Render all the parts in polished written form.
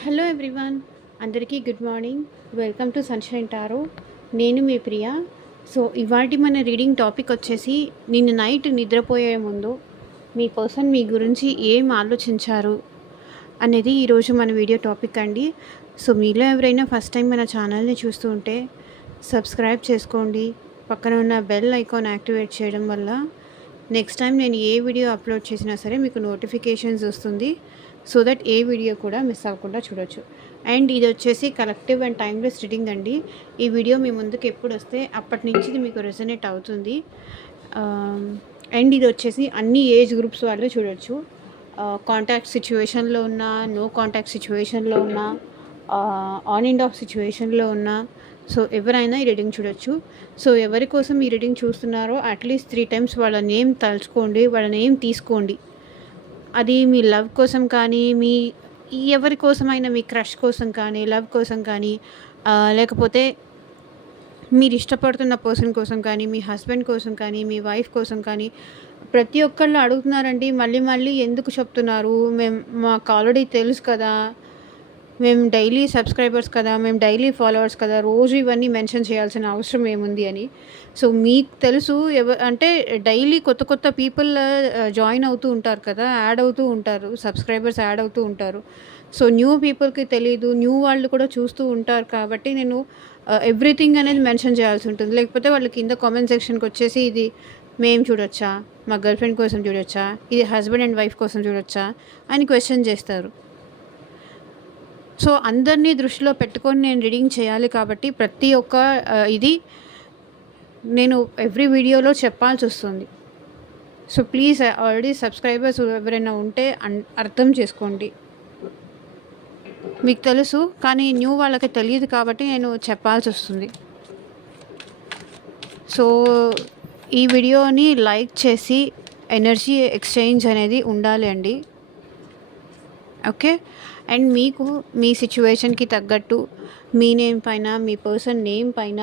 Hello everyone, అందరికీ good morning. Welcome to sunshine tarot. నేను మీ ప్రియ. So ఇవాటి మన రీడింగ్ టాపిక్ వచ్చేసి, నిన్న నైట్ నిద్రపోయే ముందు మీ పర్సన్ మీ గురించి ఏం ఆలోచించారు అనేది ఈరోజు మన వీడియో టాపిక్ అండి. సో మీలో ఎవరైనా ఫస్ట్ టైం మన ఛానల్ని చూస్తూ ఉంటే సబ్స్క్రైబ్ చేసుకోండి. పక్కన ఉన్న బెల్ ఐకాన్ యాక్టివేట్ చేయడం వల్ల నెక్స్ట్ టైం నేను ఏ వీడియో అప్లోడ్ చేసినా సరే మీకు నోటిఫికేషన్స్ వస్తుంది. సో దట్ ఏ వీడియో కూడా మిస్ అవ్వకుండా చూడొచ్చు. అండ్ ఇది వచ్చేసి కలెక్టివ్ అండ్ టైమ్లెస్ రీడింగ్ అండి. ఈ వీడియో మీ ముందుకు ఎప్పుడు వస్తే అప్పటి నుంచి ఇది మీకు రెజనేట్ అవుతుంది. అండ్ ఇది వచ్చేసి అన్ని ఏజ్ గ్రూప్స్ వాళ్ళు చూడొచ్చు. కాంటాక్ట్ సిచ్యువేషన్లో ఉన్న, నో కాంటాక్ట్ సిచ్యువేషన్లో ఉన్న, ఆన్ అండ్ ఆఫ్ సిచ్యువేషన్లో ఉన్న, సో ఎవరైనా ఈ రీడింగ్ చూడొచ్చు. సో ఎవరి కోసం ఈ రీడింగ్ చూస్తున్నారో అట్లీస్ట్ 3 టైమ్స్ వాళ్ళ నేమ్ తలుచుకోండి, వాళ్ళ నేమ్ తీసుకోండి. అది మీ లవ్ కోసం కానీ, మీ ఎవరి కోసమైనా, మీ క్రష్ కోసం కానీ, లవ్ కోసం కానీ, లేకపోతే మీరు ఇష్టపడుతున్న పర్సన్ కోసం కానీ, మీ హస్బెండ్ కోసం కానీ, మీ వైఫ్ కోసం కానీ, ప్రతి ఒక్కళ్ళు అడుగుతున్నారండి. మళ్ళీ మళ్ళీ ఎందుకు చెప్తున్నారు, మాకు ఆల్రెడీ తెలుసు కదా, మేము డైలీ సబ్స్క్రైబర్స్ కదా, మేము డైలీ ఫాలోవర్స్ కదా, రోజు ఇవన్నీ మెన్షన్ చేయాల్సిన అవసరం ఏముంది అని. సో మీకు తెలుసు, అంటే డైలీ కొత్త కొత్త పీపుల్ జాయిన్ అవుతూ ఉంటారు కదా, యాడ్ అవుతూ ఉంటారు, సబ్స్క్రైబర్స్ యాడ్ అవుతూ ఉంటారు. సో న్యూ పీపుల్కి తెలీదు, న్యూ వాళ్ళు కూడా చూస్తూ ఉంటారు కాబట్టి నేను ఎవ్రీథింగ్ అనేది మెన్షన్ చేయాల్సి ఉంటుంది. లేకపోతే వాళ్ళ కింద కామెంట్ సెక్షన్కి వచ్చేసి, ఇది మేము చూడొచ్చా, మా గర్ల్ ఫ్రెండ్ కోసం చూడొచ్చా, ఇది హస్బెండ్ అండ్ వైఫ్ కోసం చూడొచ్చా అని క్వశ్చన్ చేస్తారు. సో అందరినీ దృష్టిలో పెట్టుకొని నేను రీడింగ్ చేయాలి కాబట్టి ప్రతి ఒక్క ఇది నేను ఎవ్రీ వీడియోలో చెప్పాల్సి వస్తుంది. సో ప్లీజ్, ఆల్రెడీ సబ్స్క్రైబర్స్ ఎవరైనా ఉంటే అర్థం చేసుకోండి. మీకు తెలుసు కానీ న్యూ వాళ్ళకి తెలియదు కాబట్టి నేను చెప్పాల్సి వస్తుంది. సో ఈ వీడియోని లైక్ చేసి ఎనర్జీ ఎక్స్చేంజ్ అనేది ఉండాలి అండి. ఓకే. అండ్ మీకు మీ సిచ్యువేషన్కి తగ్గట్టు మీ నేమ్ పైన, మీ పర్సన్ నేమ్ పైన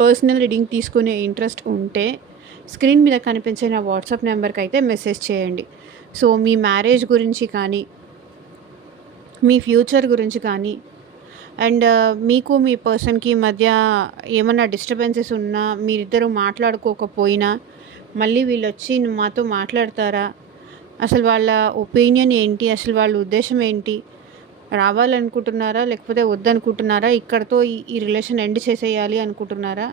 పర్సనల్ రీడింగ్ తీసుకునే ఇంట్రెస్ట్ ఉంటే స్క్రీన్ మీద కనిపించే నా వాట్సాప్ నెంబర్కి అయితే మెసేజ్ చేయండి. సో మీ మ్యారేజ్ గురించి కానీ, మీ ఫ్యూచర్ గురించి కానీ, అండ్ మీకు మీ పర్సన్కి మధ్య ఏమన్నా డిస్టర్బెన్సెస్ ఉన్నా, మీరిద్దరూ మాట్లాడుకోకపోయినా మళ్ళీ వీళ్ళు వచ్చి మాతో మాట్లాడతారా, అసలు వాళ్ళ ఒపీనియన్ ఏంటి, అసలు వాళ్ళ ఉద్దేశం ఏంటి, రావాలనుకుంటున్నారా లేకపోతే వద్దనుకుంటున్నారా, ఇక్కడతో ఈ రిలేషన్ ఎండ్ చేసేయాలి అనుకుంటున్నారా,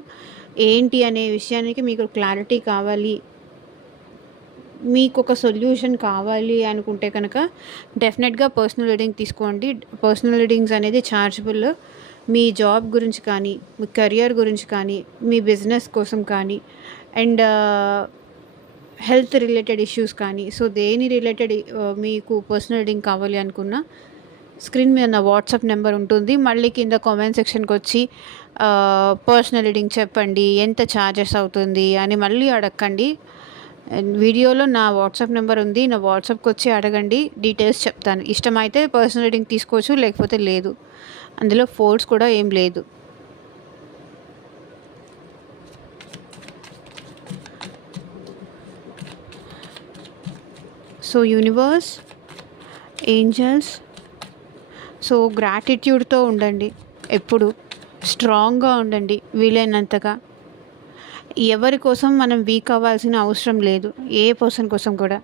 ఏంటి అనే విషయానికి మీకు క్లారిటీ కావాలి, మీకు ఒక సొల్యూషన్ కావాలి అనుకుంటే కనుక డెఫినెట్గా పర్సనల్ రీడింగ్ తీసుకోండి. పర్సనల్ రీడింగ్స్ అనేది ఛార్జబుల్. మీ జాబ్ గురించి కానీ, మీ కెరియర్ గురించి కానీ, మీ బిజినెస్ కోసం కానీ, అండ్ హెల్త్ రిలేటెడ్ ఇష్యూస్ కానీ, సో దేని రిలేటెడ్ మీకు పర్సనల్ రీడింగ్ కావాలి అనుకున్నా స్క్రీన్ మీద నా వాట్సాప్ నెంబర్ ఉంటుంది. మళ్ళీ కింద కామెంట్ సెక్షన్కి వచ్చి పర్సనల్ రీడింగ్ చెప్పండి, ఎంత ఛార్జెస్ అవుతుంది అని మళ్ళీ అడగండి. వీడియోలో నా వాట్సాప్ నెంబర్ ఉంది, నా వాట్సాప్కి వచ్చి అడగండి, డీటెయిల్స్ చెప్తాను. ఇష్టమైతే పర్సనల్ రీడింగ్ తీసుకోవచ్చు, లేకపోతే లేదు. అందులో ఫోర్స్ కూడా ఏం లేదు. సో యూనివర్స్, ఏంజల్స్, సో గ్రాటిట్యూడ్తో ఉండండి, ఎప్పుడు స్ట్రాంగ్గా ఉండండి వీలైనంతగా. ఎవరి కోసం మనం వీక్ అవ్వాల్సిన అవసరం లేదు, ఏ పర్సన్ కోసం కూడా.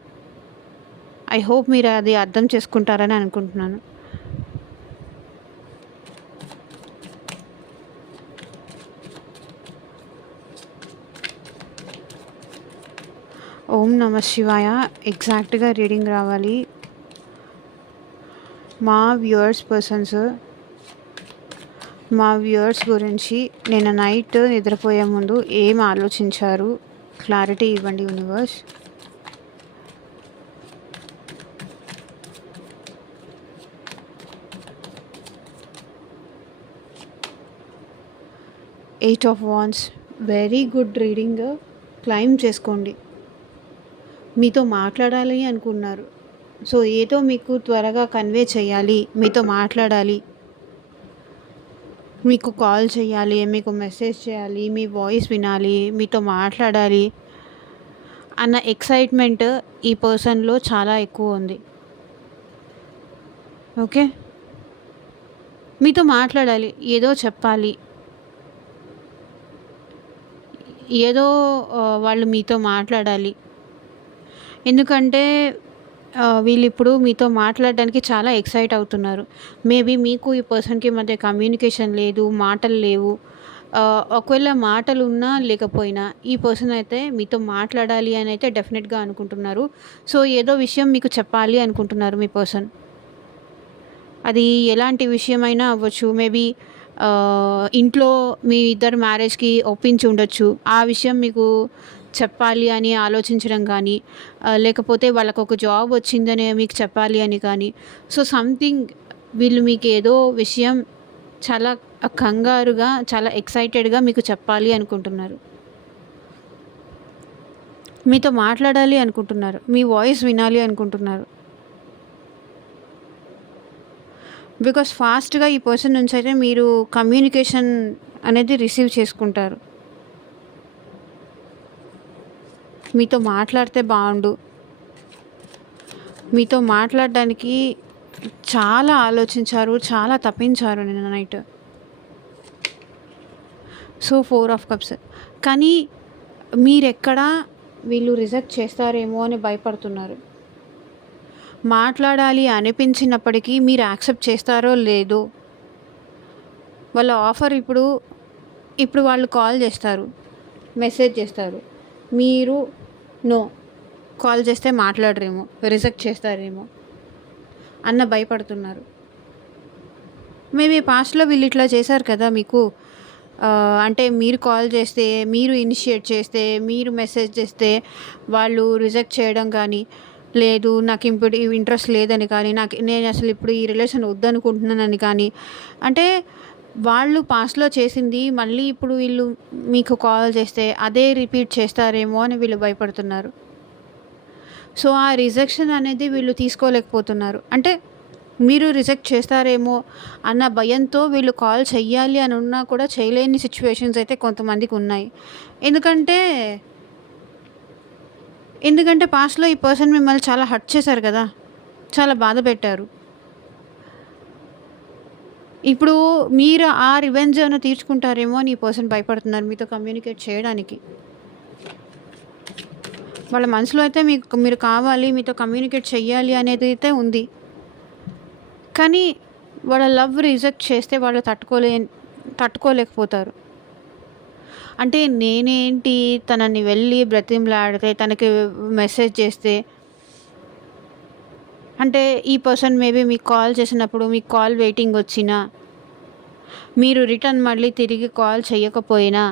ఐ హోప్ మీరు అది అర్థం చేసుకుంటారని అనుకుంటున్నాను. ఓం నమ శివాయ. ఎగ్జాక్ట్గా రీడింగ్ రావాలి. మా వ్యూవర్స్ గురించి నిన్న నైట్ నిద్రపోయే ముందు ఏం ఆలోచించారు, క్లారిటీ ఇవ్వండి universe. Eight of wands, very good reading. Claim చేసుకోండి. మీతో మాట్లాడాలి అనుకున్నారు, సో ఏదో మీకు త్వరగా కన్వే చేయాలి, మీతో మాట్లాడాలి, మీకు కాల్ చేయాలి, మీకు మెసేజ్ చేయాలి, మీ వాయిస్ వినాలి, మీతో మాట్లాడాలి అన్న ఎక్సైట్మెంట్ ఈ పర్సన్లో చాలా ఎక్కువ ఉంది. ఓకే. మీతో మాట్లాడాలి. ఏదో చెప్పాలి. ఏదో వాళ్ళు మీతో మాట్లాడాలి. ఎందుకంటే వీళ్ళిప్పుడు మీతో మాట్లాడడానికి చాలా ఎక్సైట్ అవుతున్నారు. మేబీ మీకు ఈ పర్సన్‌కి మధ్య కమ్యూనికేషన్ లేదు, మాటలు లేవు. ఒకవేళ మాటలున్నా లేకపోయినా ఈ పర్సన్ అయితే మీతో మాట్లాడాలి అనైతే డెఫినెట్‌గా అనుకుంటున్నారు. సో, ఏదో విషయం మీకు చెప్పాలి అనుకుంటున్నారు మీ పర్సన్. అది ఎలాంటి విషయమైనా అవ్వచ్చు. మేబీ ఇంట్లో మీ ఇద్దరు మ్యారేజ్‌కి ఒప్పించి ఉండొచ్చు. ఆ విషయం మీకు చెప్పాలి అని ఆలోచించడం గానీ, లేకపోతే వాళ్ళకొక జాబ్ వచ్చిందని మీకు చెప్పాలి అని కానీ, సో, సంథింగ్ వీళ్ళు మీకేదో విషయం చాలా కంగారుగా, చాలా ఎక్సైటెడ్‌గా మీకు చెప్పాలి అనుకుంటున్నారు. మీతో మాట్లాడాలి అనుకుంటున్నారు. మీ వాయిస్ వినాలి అనుకుంటున్నారు. బికాస్ ఫాస్ట్‌గా ఈ పర్సన్ నుంచయితే మీరు కమ్యూనికేషన్ అనేది రిసీవ్ చేసుకుంటారు. మీతో మాట్లాడితే బావుండు. మీతో మాట్లాడడానికి చాలా ఆలోచించారు. చాలా తపించారు నిన్న నైట్. So, 4 of cups. కానీ మీరెక్కడా వీళ్ళు రిజెక్ట్ చేస్తారేమో అని భయపడుతున్నారు. మాట్లాడాలి అనిపించినప్పటికీ మీరు యాక్సెప్ట్ చేస్తారో లేదో, వాళ్ళ ఆఫర్ ఇప్పుడు వాళ్ళు కాల్ చేస్తారు, మెసేజ్ చేస్తారు. మీరు నో, కాల్ చేస్తే మాట్లాడరేమో, రిజెక్ట్ చేస్తారేమో అన్న భయపడుతున్నారు. మేబీ పాస్ట్‌లో వీళ్ళు ఇట్లా చేశారు కదా మీకు. అంటే మీరు కాల్ చేస్తే, మీరు ఇనిషియేట్ చేస్తే, మీరు మెసేజ్ చేస్తే వాళ్ళు రిజెక్ట్ చేయడం కానీ, లేదు నాకు ఇప్పుడు ఇంట్రెస్ట్ లేదని కానీ, నేను అసలు ఇప్పుడు ఈ రిలేషన్ వద్దనుకుంటున్నానని కానీ, అంటే వాళ్ళు పాస్ట్‌లో చేసింది మళ్ళీ ఇప్పుడు వీళ్ళు మీకు కాల్ చేస్తే అదే రిపీట్ చేస్తారేమో అని వీళ్ళు భయపడుతున్నారు. సో, ఆ రిజెక్షన్ అనేది వీళ్ళు తీసుకోలేకపోతున్నారు. అంటే మీరు రిజెక్ట్ చేస్తారేమో అన్న భయంతో వీళ్ళు కాల్ చెయ్యాలి అని ఉన్నా కూడా చేయలేని సిచ్యువేషన్స్ అయితే కొంతమందికి ఉన్నాయి. ఎందుకంటే పాస్ట్‌లో ఈ పర్సన్ మిమ్మల్ని చాలా హర్ట్ చేశారు కదా! చాలా బాధపెట్టారు. ఇప్పుడు మీరు ఆ రివెంజ్ ఏమైనా తీర్చుకుంటారేమో అని ఈ పర్సన్ భయపడుతున్నారు మీతో కమ్యూనికేట్ చేయడానికి. వాళ్ళ మనసులో అయితే మీరు కావాలి, మీతో కమ్యూనికేట్ చెయ్యాలి అనేది అయితే ఉంది. కానీ వాళ్ళ లవ్ రిజెక్ట్ చేస్తే వాళ్ళు తట్టుకోలేకపోతారు. అంటే నేనేంటి తనని వెళ్ళి బ్రతిమలాడితే, తనకి మెసేజ్ చేస్తే, అంటే ఈ పర్సన్ మేబీ మీకు కాల్ చేసినప్పుడు మీకు కాల్ వెయిటింగ్ వచ్చినా, మీరు రిటర్న్ మళ్ళీ తిరిగి కాల్ చేయకపోయినా,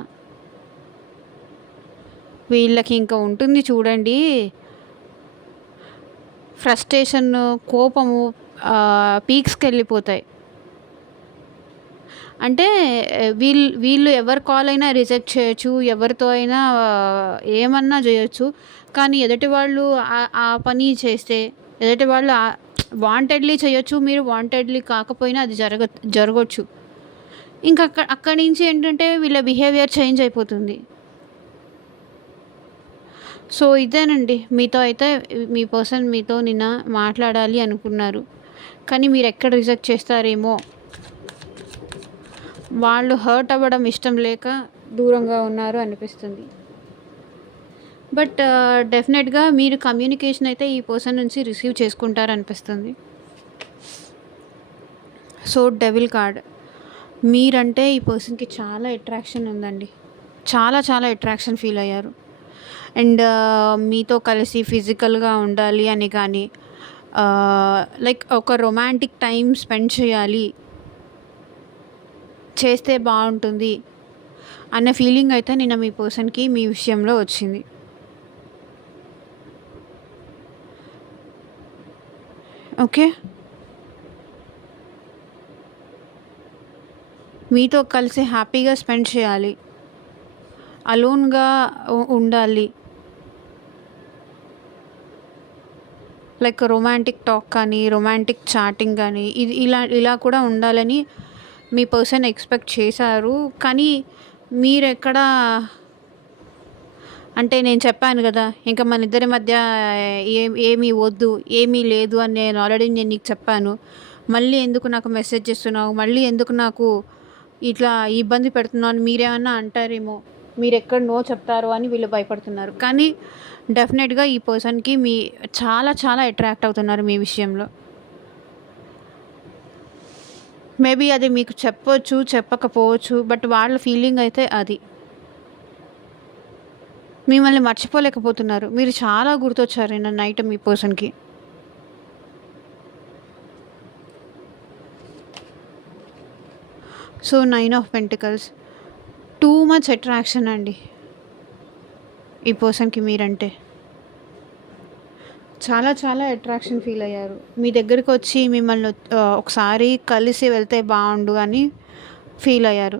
వీళ్ళకి ఇంకా ఉంటుంది చూడండి ఫ్రస్ట్రేషన్, కోపము పీక్స్‌కెళ్ళిపోతాయి. అంటే వీళ్ళు ఎవరి కాల్ అయినా రిజెక్ట్ చేయొచ్చు. ఎవరితో అయినా ఏమన్నా చేయొచ్చు. కానీ ఎదుటి వాళ్ళు ఆ పని చేస్తే, ఎదుటి వాళ్ళు వాంటెడ్‌లీ చేయొచ్చు. మీరు వాంటెడ్‌లీ కాకపోయినా అది జరగొచ్చు. ఇంకా అక్కడి నుంచి ఏంటంటే వీళ్ళ బిహేవియర్ చేంజ్ అయిపోతుంది. సో, ఇదేనండి. మీతో అయితే మీ పర్సన్ మీతో నిన్న మాట్లాడాలి అనుకున్నారు. కానీ మీరెక్కడ రిజెక్ట్ చేస్తారేమో, వాళ్ళు హర్ట్ అవ్వడం ఇష్టం లేక దూరంగా ఉన్నారు అనిపిస్తుంది. బట్ డెఫినెట్‌గా మీరు కమ్యూనికేషన్ అయితే ఈ పర్సన్ నుంచి రిసీవ్ చేసుకుంటారనిపిస్తుంది. So, devil card. మీరంటే ఈ పర్సన్‌కి చాలా అట్రాక్షన్ ఉందండి. చాలా చాలా అట్రాక్షన్ ఫీల్ అయ్యారు. అండ్ మీతో కలిసి ఫిజికల్‌గా ఉండాలి అని కానీ, లైక్ ఒక రొమాంటిక్ టైం స్పెండ్ చేస్తే బాగుంటుంది అన్న ఫీలింగ్ అయితే నిన్న మీ పర్సన్‌కి మీ విషయంలో వచ్చింది. ఓకే. మీతో కలిసి హ్యాపీగా స్పెండ్ చేయాలి. అలోన్‌గా ఉండాలి. లైక్ రొమాంటిక్ టాక్ కానీ, రొమాంటిక్ చాటింగ్ కానీ ఇలా కూడా ఉండాలని మీ పర్సన్ ఎక్స్‌పెక్ట్ చేశారు. కానీ మీరెక్కడ అంటే నేను చెప్పాను గదా! ఇంక మనిద్దరి మధ్య ఏమీ వద్దు, ఏమీ లేదు అని నేను ఆల్రెడీ నీకు చెప్పాను. మళ్ళీ ఎందుకు నాకు మెసేజ్ చేస్తున్నావు? మళ్ళీ ఎందుకు నాకు ఇట్లా ఇబ్బంది పెడుతున్నావు అని మీరేమన్నా అంటారేమో. మీరెక్కడ నో చెప్తారో అని వీళ్ళు భయపడుతున్నారు. కానీ డెఫినెట్‌గా ఈ పర్సన్‌కి చాలా చాలా అట్రాక్ట్ అవుతున్నారు మీ విషయంలో. మేబీ అది మీకు చెప్పొచ్చు, చెప్పకపోవచ్చు. బట్ వాళ్ళ ఫీలింగ్ అయితే అది. మిమ్మల్ని మర్చిపోలేకపోతున్నారు. మీరు చాలా గుర్తొచ్చారు నిన్న నైట్ మీ పర్సన్‌కి. So, 9 of pentacles. Too much attraction అండి ఈ పర్సన్‌కి మీరంటే. చాలా చాలా అట్రాక్షన్ ఫీల్ అయ్యారు. మీ దగ్గరకొచ్చి మిమ్మల్ని ఒకసారి కలిసి వెళ్తే బావుండు అని ఫీల్ అయ్యారు.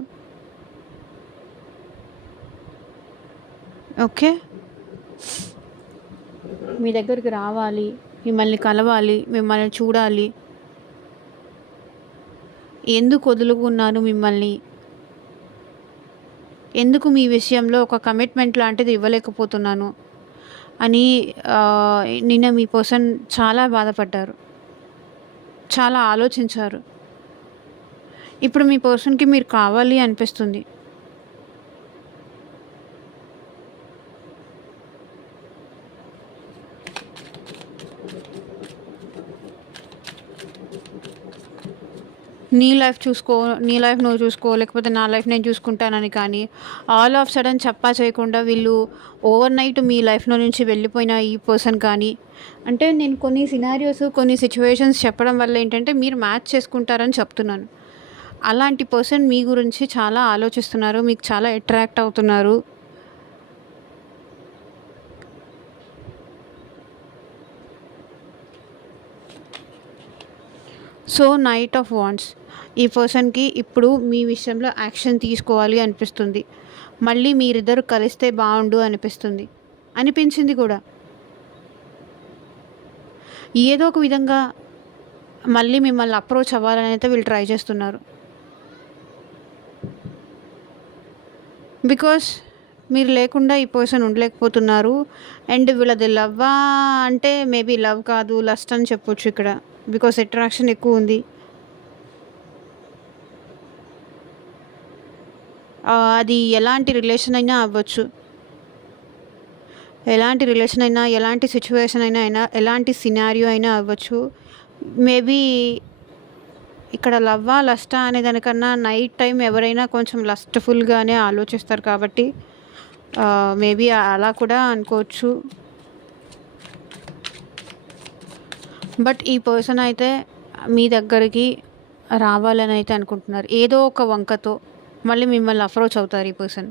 ఓకే. మీ దగ్గరికి రావాలి, మిమ్మల్ని కలవాలి, మిమ్మల్ని చూడాలి. ఎందుకు వదులుకున్నాను మిమ్మల్ని? ఎందుకు మీ విషయంలో ఒక కమిట్మెంట్ లాంటిది ఇవ్వలేకపోతున్నాను అని నిన్న మీ పర్సన్ చాలా బాధపడ్డారు. చాలా ఆలోచించారు. ఇప్పుడు మీ పర్సన్‌కి మీరు కావాలి అనిపిస్తుంది. నీ లైఫ్ నువ్వు చూసుకో, లేకపోతే నా లైఫ్ నేను చూసుకుంటానని కానీ, ఆల్ ఆఫ్ సడన్ చెప్పా చేయకుండా వీళ్ళు ఓవర్‌నైట్ మీ లైఫ్‌లో నుంచి వెళ్ళిపోయిన ఈ పర్సన్ కానీ, అంటే నేను కొన్ని సినారియోస్, కొన్ని సిట్యుయేషన్స్ చెప్పడం వల్ల ఏంటంటే మీరు మ్యాచ్ చేసుకుంటారని చెప్తున్నాను. అలాంటి పర్సన్ మీ గురించి చాలా ఆలోచిస్తున్నారు. మీకు చాలా అట్రాక్ట్ అవుతున్నారు. So, knight of wands. ఈ పర్సన్‌కి ఇప్పుడు మీ విషయంలో యాక్షన్ తీసుకోవాలి అనిపిస్తుంది. మళ్ళీ మీరిద్దరు కలిస్తే బావుండు అనిపిస్తుంది. అనిపించింది కూడా. ఏదో ఒక విధంగా మళ్ళీ మిమ్మల్ని అప్రోచ్ అవ్వాలని అయితే వీళ్ళు ట్రై చేస్తున్నారు. బికాస్ మీరు లేకుండా ఈ పర్సన్ ఉండలేకపోతున్నారు. అండ్ వీళ్ళది లవ్వా అంటే మేబీ లవ్ కాదు, లస్ట్ అని చెప్పొచ్చు ఇక్కడ. బికాస్ అట్రాక్షన్ ఎక్కువుంది. అది ఎలాంటి రిలేషన్ అయినా అవ్వచ్చు. ఎలాంటి రిలేషన్ అయినా, ఎలాంటి సిట్యుయేషన్ అయినా, ఎలాంటి సినారియో అయినా అవ్వచ్చు. మేబీ ఇక్కడ లవ్వా, లస్టా అనే దానికన్నా నైట్ టైం ఎవరైనా కొంచెం లస్ట్‌ఫుల్‌గానే ఆలోచిస్తారు కాబట్టి మేబీ అలా కూడా అనుకోవచ్చు. బట్ ఈ పర్సన్ అయితే మీ దగ్గరికి రావాలని అయితే అనుకుంటున్నారు. ఏదో ఒక వంకతో మళ్ళీ మిమ్మల్ని అప్రోచ్ అవుతారు ఈ పర్సన్.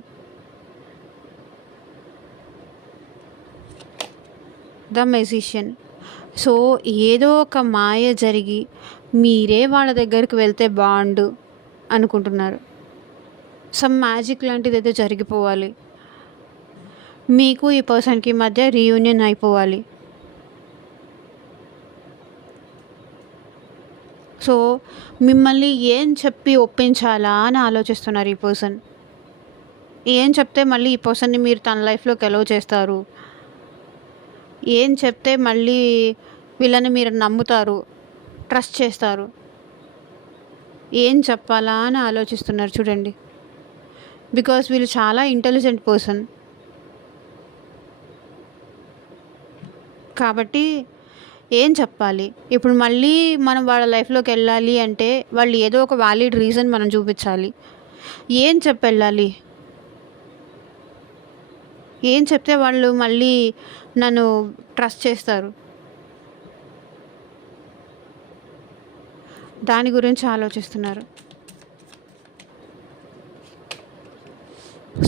The magician. సో, ఏదో ఒక మాయ జరిగి మీరే వాళ్ళ దగ్గరికి వెళ్తే బావుండు అనుకుంటున్నారు. సమ్ మ్యాజిక్ లాంటిదైతే జరిగిపోవాలి. మీకు ఈ పర్సన్‌కి మధ్య రీయూనియన్ అయిపోవాలి. సో, మిమ్మల్ని ఏం చెప్పి ఒప్పించాలా అని ఆలోచిస్తున్నారు ఈ పర్సన్. ఏం చెప్తే మళ్ళీ ఈ పర్సన్‌ని మీరు తన లైఫ్‌లోకి అలౌ చేస్తారు? ఏం చెప్తే మళ్ళీ వీళ్ళని మీరు నమ్ముతారు, ట్రస్ట్ చేస్తారు? ఏం చెప్పాలా అని ఆలోచిస్తున్నారు చూడండి. బికాస్ వీళ్ళు చాలా ఇంటెలిజెంట్ పర్సన్. కాబట్టి ఏం చెప్పాలి? ఇప్పుడు మళ్ళీ మనం వాళ్ళ లైఫ్‌లోకి వెళ్ళాలి అంటే వాళ్ళు ఏదో ఒక వాలిడ్ రీజన్ మనం చూపించాలి. ఏం చెప్పెళ్ళాలి? ఏం చెప్తే వాళ్ళు మళ్ళీ నన్ను ట్రస్ట్ చేస్తారు? దాని గురించి ఆలోచిస్తున్నారు.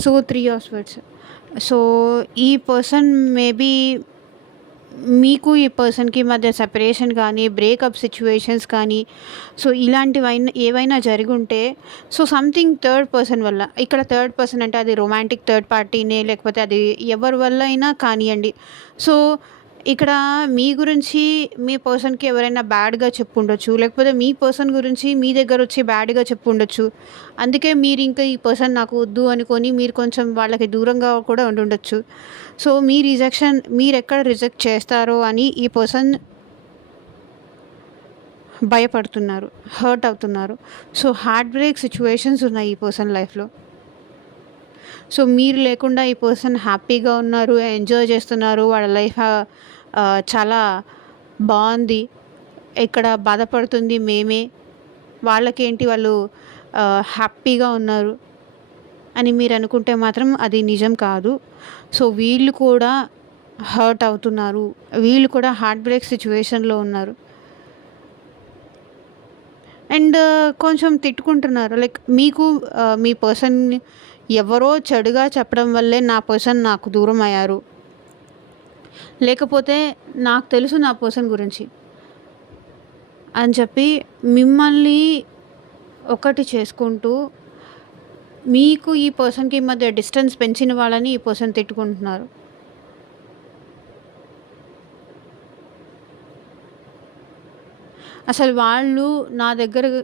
So, 3 of swords. సో, ఈ పర్సన్ మేబీ మీకు ఈ పర్సన్‌కి మధ్య సెపరేషన్ కానీ, బ్రేకప్ సిట్యుయేషన్స్ కానీ, సో, ఏవైనా జరిగుంటే సో, సంథింగ్ థర్డ్ పర్సన్ వల్ల. ఇక్కడ థర్డ్ పర్సన్ అంటే అది రొమాంటిక్ థర్డ్ పార్టీనే, లేకపోతే అది ఎవరి వల్ల అయినా కానియండి. సో, ఇక్కడ మీ గురించి మీ పర్సన్‌కి ఎవరైనా బ్యాడ్‌గా చెప్పుండొచ్చు. లేకపోతే మీ పర్సన్ గురించి మీ దగ్గరొచ్చి బ్యాడ్‌గా చెప్పుండొచ్చు. అందుకే మీరింక ఈ పర్సన్ నాకు వద్దు అనుకోని మీరు కొంచెం వాళ్ళకి దూరంగా కూడా ఉండుండొచ్చు. సో, మీ రిజెక్షన్ మీరెక్కడ రిజెక్ట్ చేస్తారో అని ఈ పర్సన్ భయపడుతున్నారు. హర్ట్ అవుతున్నారు. సో, హార్ట్ బ్రేక్ సిట్యుయేషన్స్ ఉన్నాయి ఈ పర్సన్ లైఫ్‌లో. సో, మీరు లేకుండా ఈ పర్సన్ హ్యాపీగా ఉన్నారు. ఎంజాయ్ చేస్తున్నారు. వాళ్ళ లైఫ్ చాలా బావుంది. ఇక్కడ బాధపడుతుంది మేమే. వాళ్ళకేంటి వాళ్ళు హ్యాపీగా ఉన్నారు అని మీరనుకుంటే మాత్రం అది నిజం కాదు. సో, వీళ్ళు కూడా హర్ట్ అవుతున్నారు. వీళ్ళు కూడా హార్ట్ బ్రేక్ సిట్యుయేషన్‌లో ఉన్నారు. అండ్ కొంచెం తిట్టుకుంటున్నారు. లైక్ మీకు మీ పర్సన్ ఎవరో చెడుగా చెప్పడం వల్లే నా పర్సన్ నాకు దూరం అయ్యారు. లేకపోతే నాకు తెలుసు నా పర్సన్ గురించి అని చెప్పి మిమ్మల్ని ఒకటి చేసుకుంటూ మీకు ఈ పర్సన్‌కి మధ్య డిస్టెన్స్ పెంచిన వాళ్ళని ఈ పర్సన్ తిట్టుకుంటున్నారు. అసలు వాళ్ళు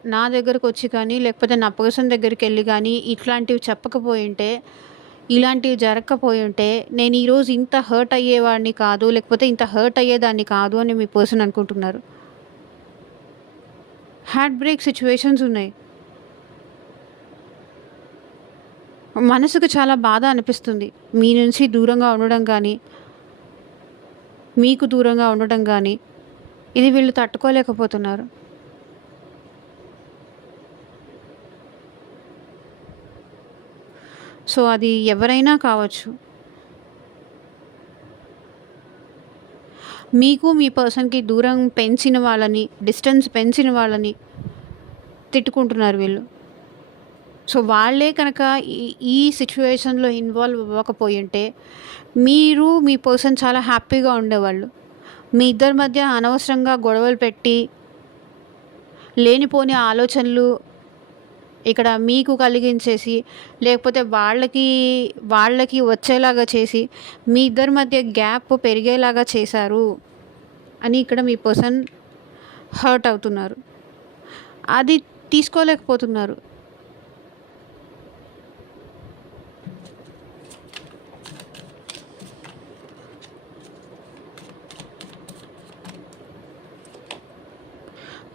నా దగ్గరకొచ్చి కానీ, లేకపోతే నా పర్సన్ దగ్గరికెళ్ళి గానీ, ఇట్లాంటివి చెప్పకపోయుంటే, ఇలాంటివి జరగకపోయుంటే, నేను ఈరోజు ఇంత హర్ట్ అయ్యేవాడిని కాదు, లేకపోతే ఇంత హర్ట్ అయ్యేదాన్ని కాదు అని మీ పర్సన్ అనుకుంటున్నారు. హార్ట్ బ్రేక్ సిట్యుయేషన్స్ ఉన్నాయి. మనసుకు చాలా బాధ అనిపిస్తుంది. మీ నుంచి దూరంగా ఉండడం గానీ, మీకు దూరంగా ఉండటం గానీ, ఇది వీళ్ళు తట్టుకోలేకపోతున్నారు. సో, అది ఎవరైనా కావచ్చు. మీకు మీ పర్సన్‌కి దూరం పెంచిన వాళ్ళని, డిస్టెన్స్ పెంచిన వాళ్ళని తిట్టుకుంటున్నారు వీళ్ళు. సో, వాళ్ళే కనుక ఈ ఈ సిట్యుయేషన్‌లో ఇన్వాల్వ్ అవ్వకపోయుంటే, మీరు మీ పర్సన్ చాలా హ్యాపీగా ఉండేవాళ్ళు. మీ ఇద్దరి మధ్య అనవసరంగా గొడవలు పెట్టి, లేనిపోని ఆలోచనలు ఇక్కడ మీకు కలిగించేసి, లేకపోతే వాళ్ళకి వచ్చేలాగా చేసి, మీ ఇద్దరి మధ్య గ్యాప్ పెరిగేలాగా చేశారు అని ఇక్కడ మీ పర్సన్ హర్ట్ అవుతున్నారు. అది తీసుకోలేకపోతున్నారు.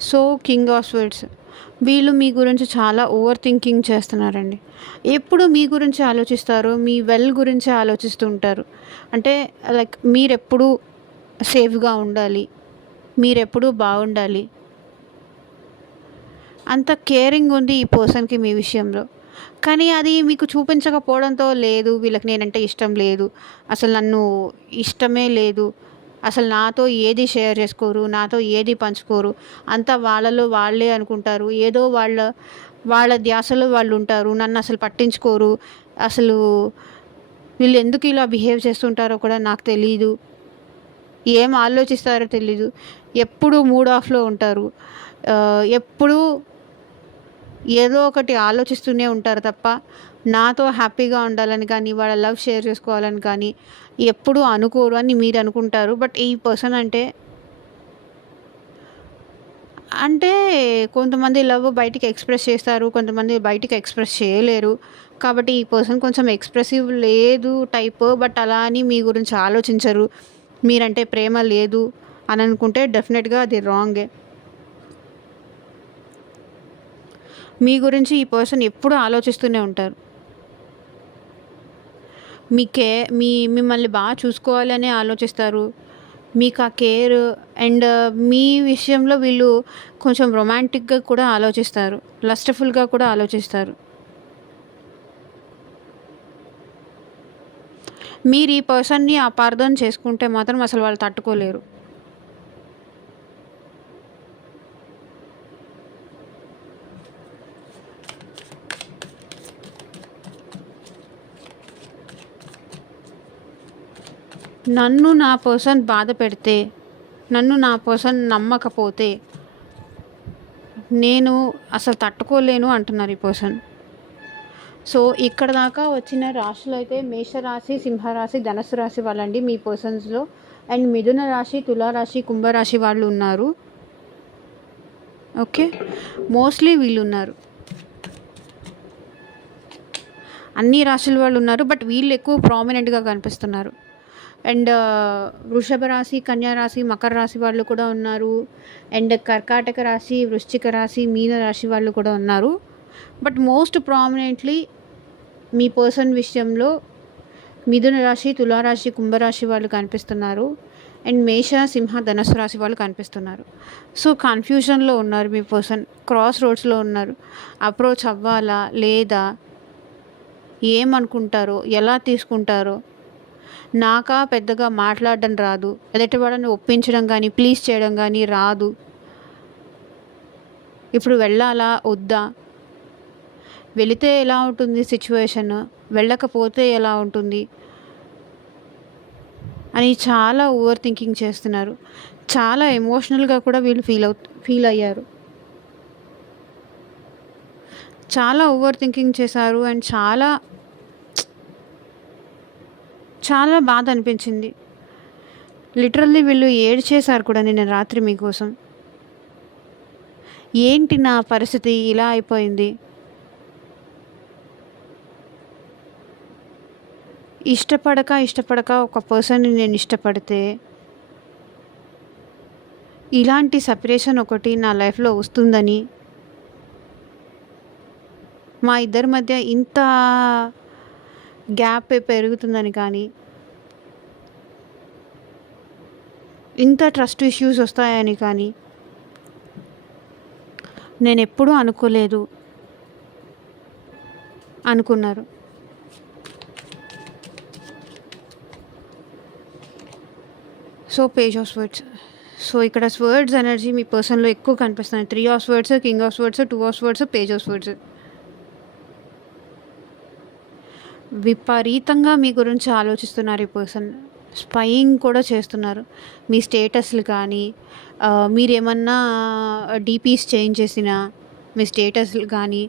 సో, కింగ్ ఆఫ్ స్వర్డ్స్ వీళ్ళు మీ గురించి చాలా ఓవర్ థింకింగ్ చేస్తున్నారండి. ఎప్పుడు మీ గురించి ఆలోచిస్తారు. మీ వెల్ గురించే ఆలోచిస్తూ ఉంటారు. అంటే లైక్ మీరెప్పుడూ సేఫ్‌గా ఉండాలి. మీరెప్పుడూ బాగుండాలి. అంత కేరింగ్ ఉంది ఈ పర్సన్‌కి మీ విషయంలో. కానీ అది మీకు చూపించకపోవడంతో లేదు వీళ్ళకి నేనంటే ఇష్టం లేదు. అసలు నన్ను ఇష్టమే లేదు. అసలు నాతో ఏది షేర్ చేసుకోరు. నాతో ఏది పంచుకోరు. అంతా వాళ్ళలో వాళ్ళే అనుకుంటారు. ఏదో వాళ్ళ ధ్యాసలో వాళ్ళుంటారు. నన్నసలు పట్టించుకోరు. అసలు వీళ్ళెందుకు ఇలా బిహేవ్ చేస్తుంటారో కూడా నాకు తెలీదు. ఏం ఆలోచిస్తారో తెలీదు. ఎప్పుడూ మూడ్ ఆఫ్‌లో ఉంటారు. ఎప్పుడూ ఏదో ఒకటి ఆలోచిస్తూనే ఉంటారు తప్ప, నాతో హ్యాపీగా ఉండాలని కానీ, వాళ్ళ లవ్ షేర్ చేసుకోవాలని కానీ ఎప్పుడూ అనుకోరు అని మీరు అనుకుంటారు. బట్ ఈ పర్సన్ అంటే కొంతమంది లవ్ బయటికి ఎక్స్‌ప్రెస్ చేస్తారు. కొంతమంది బయటికి ఎక్స్‌ప్రెస్ చేయలేరు. కాబట్టి ఈ పర్సన్ కొంచెం ఎక్స్‌ప్రెసివ్ లేదు టైప్. బట్ అలా అని మీ గురించి ఆలోచించరు. మీరంటే ప్రేమ లేదు అని అనుకుంటే డెఫినెట్‌గా అది రాంగే. మీ గురించి ఈ పర్సన్ ఎప్పుడూ ఆలోచిస్తూనే ఉంటారు. మీ కే మీ మిమ్మల్ని బాగా చూసుకోవాలనే ఆలోచిస్తారు. మీకు ఆ కేర్ అండ్ మీ విషయంలో వీళ్ళు కొంచెం రొమాంటిక్‌గా కూడా ఆలోచిస్తారు. లస్ట్‌ఫుల్‌గా కూడా ఆలోచిస్తారు. మీరు ఈ పర్సన్‌ని అపార్థం చేసుకుంటే మాత్రం అసలు వాళ్ళు తట్టుకోలేరు. నన్ను నా పర్సన్ బాధ పెడితే, నన్ను నా పర్సన్ నమ్మకపోతే, నేను అసలు తట్టుకోలేను అంటున్నారు ఈ పర్సన్. సో, ఇక్కడ దాకా వచ్చిన రాశులైతే మేషరాశి, సింహరాశి, ధనుస్సు రాశి వాళ్ళండి మీ పర్సన్స్‌లో. అండ్ మిథున రాశి, తులారాశి, కుంభరాశి వాళ్ళు ఉన్నారు. ఓకే, మోస్ట్లీ వీళ్ళు ఉన్నారు. అన్ని రాశుల వాళ్ళు ఉన్నారు, బట్ వీళ్ళు ఎక్కువ ప్రామినెంట్గా కనిపిస్తున్నారు. అండ్ వృషభ రాశి, కన్యా రాశి, మకర రాశి వాళ్ళు కూడా ఉన్నారు. అండ్ కర్కాటక రాశి, వృశ్చిక రాశి, మీన రాశి వాళ్ళు కూడా ఉన్నారు. But most prominently me person విషయంలో మిథున రాశి, తులారాశి, కుంభరాశి వాళ్ళు కనిపిస్తున్నారు. అండ్ మేష, సింహ, ధనస్సు రాశి వాళ్ళు కనిపిస్తున్నారు. సో కన్ఫ్యూజన్లో ఉన్నారు మీ పర్సన్, క్రాస్ రోడ్స్లో ఉన్నారు. అప్రోచ్ అవ్వాలా లేదా, ఏమనుకుంటారో, ఎలా తీసుకుంటారో. నాకా పెద్దగా మాట్లాడడం రాదు, ఎదుటివాడిని ఒప్పించడం కానీ ప్లీజ్ చేయడం కానీ రాదు. ఇప్పుడు వెళ్ళాలా వద్దా, వెళితే ఎలా ఉంటుంది సిచ్యువేషన్, వెళ్ళకపోతే ఎలా ఉంటుంది అని చాలా ఓవర్ థింకింగ్ చేస్తున్నారు. చాలా ఎమోషనల్గా కూడా వీళ్ళు ఫీల్ అయ్యారు. చాలా ఓవర్ థింకింగ్ చేశారు. అండ్ చాలా చాలా బాధ అనిపించింది. లిటరల్లీ వీళ్ళు ఏడ్చేశారు కూడా నిన్న రాత్రి మీకోసం. ఏంటి నా పరిస్థితి ఇలా అయిపోయింది, ఇష్టపడక ఒక పర్సన్ని నేను ఇష్టపడితే ఇలాంటి సెపరేషన్ ఒకటి నా లైఫ్లో వస్తుందని, మా ఇద్దరి మధ్య ఇంత గ్యాప్ పెరుగుతుందని కానీ, ఇంత ట్రస్ట్ ఇష్యూస్ వస్తాయని కానీ నేను ఎప్పుడూ అనుకోలేదు. అనుకున్నారు. So page of swords. So ఇక్కడ స్వర్డ్స్ ఎనర్జీ మీ పర్సన్లో ఎక్కువ కనిపిస్తున్నాయి. 3 of swords, king of swords, 2 of swords, page of swords. విపరీతంగా మీ గురించి ఆలోచిస్తున్నారు ఈ పర్సన్. స్పైయింగ్ కూడా చేస్తున్నారు. మీ స్టేటస్లు కానీ, మీరేమన్నా డీపీస్ చేంజ్ చేసినా మీ స్టేటస్లు కానీ,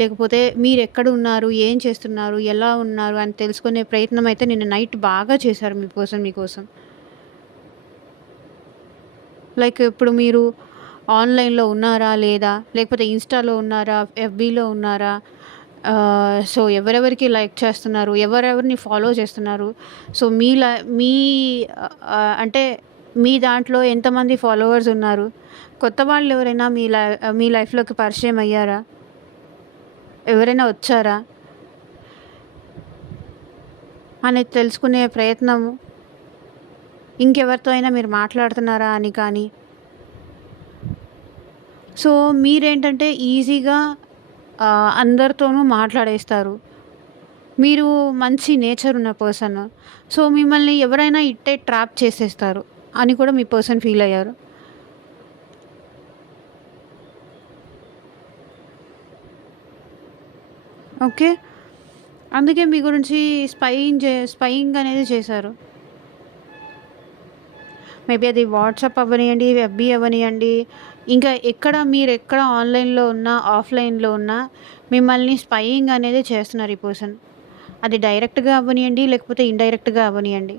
లేకపోతే మీరు ఎక్కడ ఉన్నారు, ఏం చేస్తున్నారు, ఎలా ఉన్నారు అని తెలుసుకునే ప్రయత్నం అయితే నిన్న నైట్ బాగా చేశారు మీ పర్సన్ మీకోసం. లైక్ ఇప్పుడు మీరు ఆన్లైన్లో ఉన్నారా లేదా, లేకపోతే ఇన్స్టాలో ఉన్నారా, ఎఫ్బీలో ఉన్నారా, సో ఎవరెవరికి లైక్ చేస్తున్నారు, ఎవరెవరిని ఫాలో చేస్తున్నారు, సో మీ అంటే మీ దాంట్లో ఎంతమంది ఫాలోవర్స్ ఉన్నారు, కొత్త వాళ్ళు ఎవరైనా మీ లైఫ్లోకి పరిచయం అయ్యారా, ఎవరైనా వచ్చారా అనేది తెలుసుకునే ప్రయత్నము, ఇంకెవరితో అయినా మీరు మాట్లాడుతున్నారా అని కానీ. సో మీరేంటంటే ఈజీగా అందరితోనూ మాట్లాడేస్తారు. మీరు మంచి నేచర్ ఉన్న పర్సన్. సో మిమ్మల్ని ఎవరైనా ఇట్టే ట్రాప్ చేసేస్తారు అని కూడా మీ పర్సన్ ఫీల్ అయ్యారు. ఓకే, అందుకే మీ గురించి స్పైయింగ్ అనేది చేశారు. మేబీ అది వాట్సాప్ అవ్వనివ్వండి, ఎఫ్బీ అవ్వనివ్వండి, ఇంకా మీరు ఎక్కడ ఆన్లైన్లో ఉన్నా, ఆఫ్లైన్లో ఉన్నా మిమ్మల్ని స్పైయింగ్ అనేది చేస్తున్నారు ఈ పర్సన్. అది డైరెక్ట్గా అవ్వనివ్వండి, లేకపోతే ఇండైరెక్ట్గా అవ్వనివ్వండి.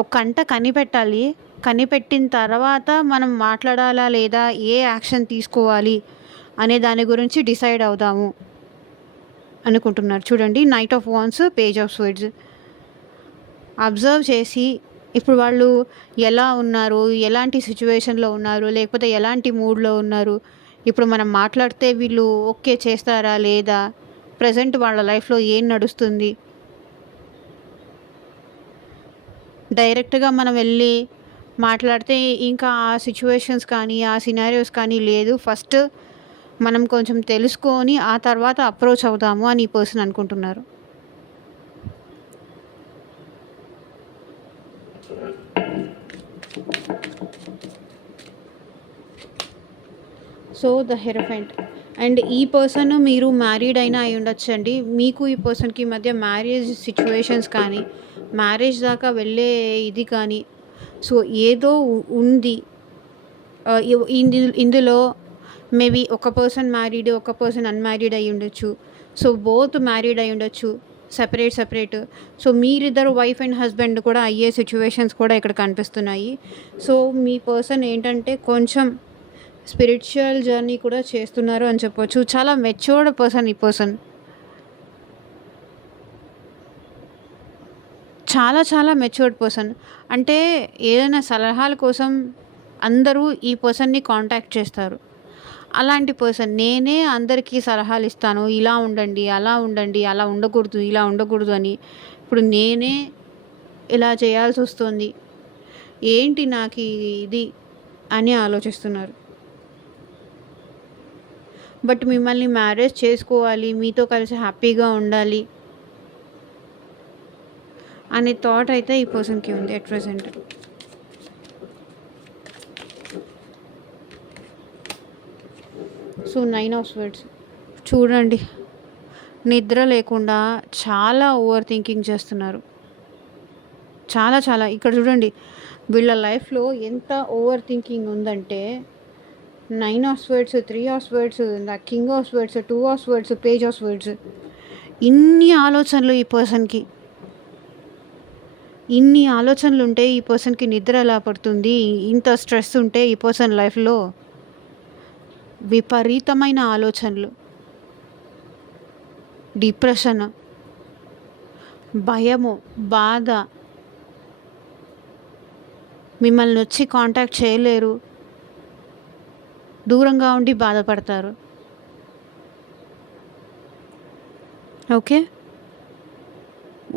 ఒక కంట కనిపెట్టాలి. కనిపెట్టిన తర్వాత మనం మాట్లాడాలా లేదా, ఏ యాక్షన్ తీసుకోవాలి అనే దాని గురించి డిసైడ్ అవుదాము అనుకుంటున్నారు. చూడండి, knight of wands, page of swords. Observe చేసి ఇప్పుడు వాళ్ళు ఎలా ఉన్నారు, ఎలాంటి సిచ్యువేషన్లో ఉన్నారు, లేకపోతే ఎలాంటి మూడ్లో ఉన్నారు, ఇప్పుడు మనం మాట్లాడితే వీళ్ళు ఓకే చేస్తారా లేదా, ప్రజెంట్ వాళ్ళ లైఫ్లో ఏం నడుస్తుంది. డైరెక్ట్గా మనం వెళ్ళి మాట్లాడితే ఇంకా ఆ సిచ్యువేషన్స్ కానీ, ఆ సినారియోస్ కానీ లేదు. ఫస్ట్ మనం కొంచెం తెలుసుకొని ఆ తర్వాత అప్రోచ్ అవుదాము అని ఈ పర్సన్ అనుకుంటున్నారు. So the hierophant. అండ్ ఈ పర్సన్ మీరు మ్యారీడ్ అయినా అయి ఉండొచ్చండి. మీకు ఈ పర్సన్కి మధ్య మ్యారేజ్ సిచ్యువేషన్స్ కానీ, మ్యారేజ్ దాకా వెళ్ళే ఇది కానీ, సో ఏదో ఉంది. ఇందులో మేబీ ఒక పర్సన్ మ్యారీడ్, ఒక పర్సన్ అన్మ్యారీడ్ అయి ఉండొచ్చు. సో బోత్ మ్యారీడ్ అయి ఉండొచ్చు. సెపరేట్. సో మీరిద్దరు వైఫ్ అండ్ హస్బెండ్ కూడా అయ్యే సిచ్యువేషన్స్ కూడా ఇక్కడ కనిపిస్తున్నాయి. సో మీ పర్సన్ ఏంటంటే కొంచెం స్పిరిచువల్ జర్నీ కూడా చేస్తున్నారు అని చెప్పొచ్చు. చాలా మెచ్యూర్డ్ పర్సన్ ఈ పర్సన్. చాలా మెచ్యూర్డ్ పర్సన్. అంటే ఏదైనా సలహాల కోసం అందరూ ఈ పర్సన్‌ని కాంటాక్ట్ చేస్తారు. అలాంటి పర్సన్. నేనే అందరికీ సలహాలు ఇస్తాను. ఇలా ఉండండి, అలా ఉండండి, అలా ఉండకూడదు, ఇలా ఉండకూడదు అని. ఇప్పుడు నేనే ఇలా చేయాల్సొస్తుంది. ఏంటి నాకీ ఇది అని ఆలోచిస్తున్నారు. బట్ మిమ్మల్ని మ్యారేజ్ చేసుకోవాలి, మీతో కలిసి హ్యాపీగా ఉండాలి అనే థాట్ అయితే ఈ పర్సన్‌కి ఉంది at present. So 9 of swords చూడండి. నిద్ర లేకుండా చాలా ఓవర్ థింకింగ్ చేస్తున్నారు. చాలా ఇక్కడ చూడండి వీళ్ళ లైఫ్‌లో ఎంత ఓవర్ థింకింగ్ ఉందంటే 9 of swords, 3 of swords, the king of swords, 2 of swords, page of swords. ఇన్ని ఆలోచనలు ఈ పర్సన్‌కి. ఇన్ని ఆలోచనలు ఉంటే ఈ పర్సన్‌కి నిద్ర ఎలా పడుతుంది? ఇంత స్ట్రెస్ ఉంటే ఈ పర్సన్ లైఫ్‌లో విపరీతమైన ఆలోచనలు, డిప్రెషన్, భయము, బాధ, మిమ్మల్ని వచ్చి కాంటాక్ట్ చేయలేరు, దూరంగా ఉండి బాధపడతారు. ఓకే.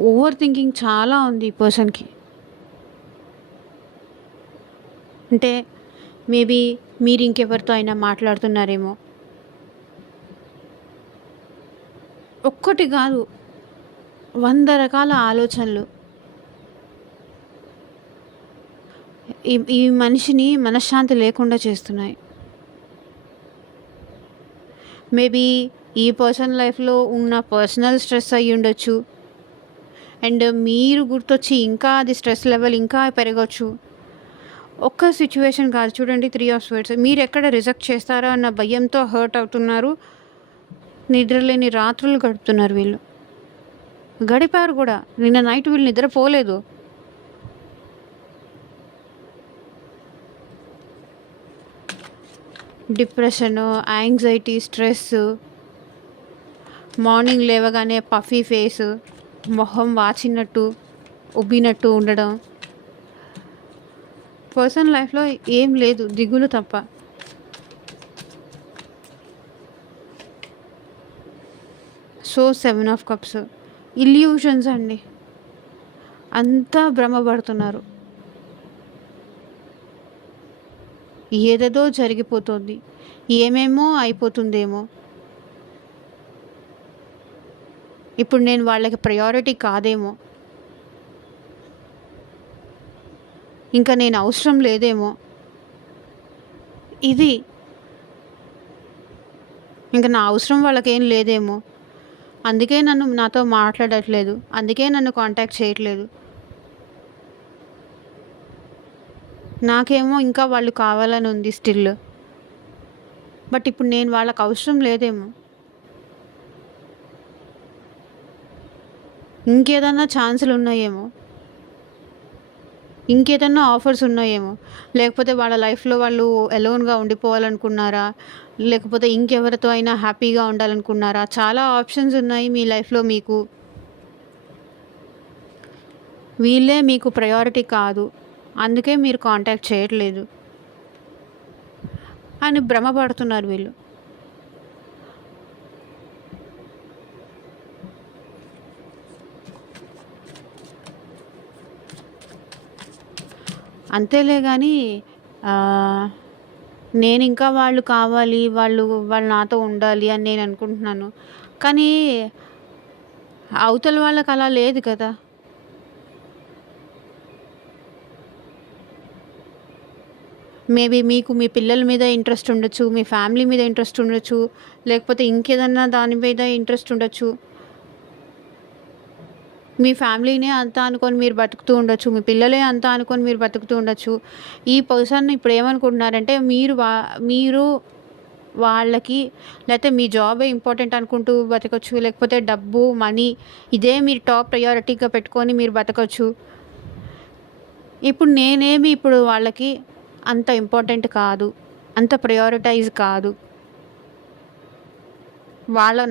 ఓవర్ థింకింగ్ చాలా ఉంది ఈ పర్సన్‌కి. అంటే మేబీ మీరు ఇంకెవరితో అయినా మాట్లాడుతున్నారేమో. ఒక్కటి కాదు 100 రకాల ఆలోచనలు ఈ మనిషిని మనశ్శాంతి లేకుండా చేస్తున్నాయి. మేబీ ఈ పర్సన్ లైఫ్‌లో ఉన్న పర్సనల్ స్ట్రెస్ అయ్యుండొచ్చు. అండ్ మీరు గుర్తొచ్చి ఇంకా అది స్ట్రెస్ లెవెల్ ఇంకా పెరగొచ్చు. ఒక్క సిచ్యువేషన్ కాదు చూడండి 3 ఆఫ్ స్వర్డ్స్. మీరెక్కడ రిజెక్ట్ చేస్తారా అన్న భయంతో హర్ట్ అవుతున్నారు. నిద్రలేని రాత్రులు గడుపుతున్నారు వీళ్ళు. గడిపారు కూడా. నిన్న నైట్ వీళ్ళు నిద్రపోలేదు. డిప్రెషను, యాంగ్జైటీ, స్ట్రెస్, మార్నింగ్ లేవగానే పఫీ ఫేస్, మొహం వాచినట్టు, ఉబ్బినట్టు ఉండడం. పర్సన్ లైఫ్‌లో ఏం లేదు దిగులు తప్ప. సో 7 ఆఫ్ కప్స్ ఇల్యూషన్స్ అండి. అంతా భ్రమపడుతున్నారు. ఏదేదో జరిగిపోతుంది. ఏమేమో అయిపోతుందేమో. ఇప్పుడు నేను వాళ్ళకి ప్రయారిటీ కాదేమో. ఇంకా నేను అవసరం లేదేమో. ఇది ఇంక నా అవసరం వాళ్ళకేం లేదేమో. అందుకే నాతో మాట్లాడట్లేదు. అందుకే నన్ను కాంటాక్ట్ చేయట్లేదు. నాకేమో ఇంకా వాళ్ళు కావాలని ఉంది స్టిల్. బట్ ఇప్పుడు నేను వాళ్ళకి అవసరం లేదేమో. ఇంకేదన్నా ఛాన్సులు ఉన్నాయేమో. ఇంకేదన్నా ఆఫర్స్ ఉన్నాయేమో. లేకపోతే వాళ్ళ లైఫ్‌లో వాళ్ళు ఎలోన్‌గా ఉండిపోవాలనుకున్నారా? లేకపోతే ఇంకెవరితో అయినా హ్యాపీగా ఉండాలనుకున్నారా? చాలా ఆప్షన్స్ ఉన్నాయి మీ లైఫ్‌లో మీకు. వీళ్ళే మీకు ప్రయారిటీ కాదు. అందుకే మీరు కాంటాక్ట్ చేయట్లేదు అని భ్రమపడుతున్నారు వీళ్ళు. అంతేలే గానీ నేనింకా వాళ్ళు కావాలి, వాళ్ళు నాతో ఉండాలి అని నేను అనుకుంటున్నాను. కానీ అవతల వాళ్ళకి అలా లేదు కదా! మేబీ మీకు మీ పిల్లల మీద ఇంట్రెస్ట్ ఉండొచ్చు, మీ ఫ్యామిలీ మీద ఇంట్రెస్ట్ ఉండొచ్చు, లేకపోతే ఇంకేదన్నా దాని మీద ఇంట్రెస్ట్ ఉండొచ్చు. మీ ఫ్యామిలీనే అంతా అనుకొని మీరు బతుకుతూ ఉండొచ్చు. మీ పిల్లలే అంతా అనుకొని మీరు బతుకుతూ ఉండొచ్చు. ఈ పర్సన్ ఇప్పుడు ఏమనుకుంటున్నారంటే మీరు వాళ్ళకి, లేకపోతే మీ జాబే ఇంపార్టెంట్ అనుకుంటూ బతకొచ్చు, లేకపోతే డబ్బు, మనీ ఇదే మీరు టాప్ ప్రయారిటీగా పెట్టుకొని మీరు బతకొచ్చు. ఇప్పుడు వాళ్ళకి అంత ఇంపార్టెంట్ కాదు, అంత ప్రయారిటైజ్ కాదు.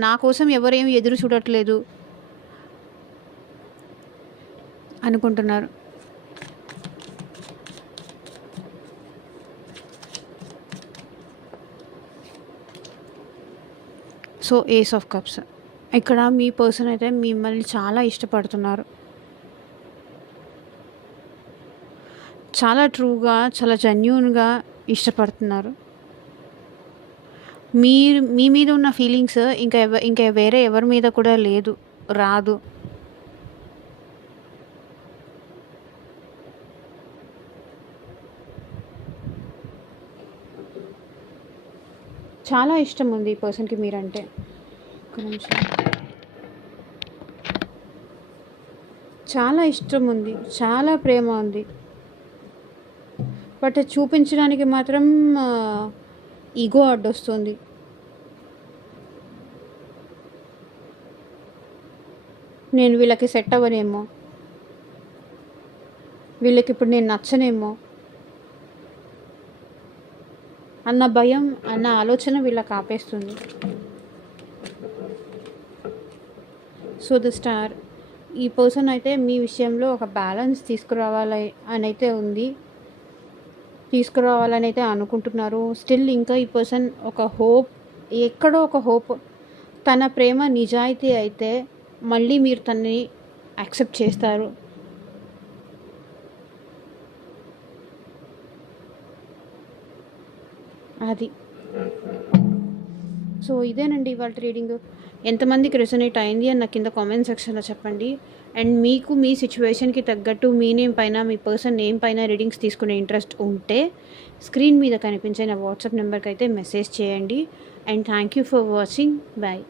నా కోసం ఎవరేమి ఎదురు చూడట్లేదు అనుకుంటున్నారు. సో ఏస్ ఆఫ్ కప్స్, ఇక్కడ మీ పర్సన్ అయితే మిమ్మల్ని చాలా ఇష్టపడుతున్నారు. చాలా ట్రూగా, చాలా జెన్యూన్గా ఇష్టపడుతున్నారు. మీ మీద ఉన్న ఫీలింగ్స్ ఇంకా వేరే ఎవరి మీద కూడా రాదు. చాలా ఇష్టం ఉంది ఈ పర్సన్కి మీరంటే. ఒక నిమిషం. చాలా ఇష్టం ఉంది, చాలా ప్రేమ ఉంది, బట్ చూపించడానికి మాత్రం ఈగో అడ్డొస్తుంది. నేను వీళ్ళకి సెట్ అవ్వనేమో, వీళ్ళకి ఇప్పుడు నేను నచ్చనేమో అన్న భయం, అన్న ఆలోచన వీళ్ళకి ఆపేస్తుంది. సో ద స్టార్, ఈ పర్సన్ అయితే మీ విషయంలో ఒక బ్యాలెన్స్ తీసుకురావాలని అయితే అనుకుంటున్నారు. స్టిల్ ఇంకా ఈ పర్సన్ ఎక్కడో ఒక హోప్, తన ప్రేమ నిజాయితీ అయితే మళ్ళీ మీరు తనని యాక్సెప్ట్ చేస్తారు. అది. సో ఇదేనండి ఇవాళ రీడింగ్. ఎంతమందికి రెసొనేట్ అయింది అని నాకు కింద కామెంట్ సెక్షన్లో చెప్పండి. అండ్ మీకు మీ సిచ్యువేషన్కి తగ్గట్టు మీ నేమ్ పైన, మీ పర్సన్ నేమ్ పైన రీడింగ్స్ తీసుకునే ఇంట్రెస్ట్ ఉంటే స్క్రీన్ మీద కనిపించే నా వాట్సాప్ నెంబర్కి అయితే మెసేజ్ చేయండి. And thank you for watching. Bye.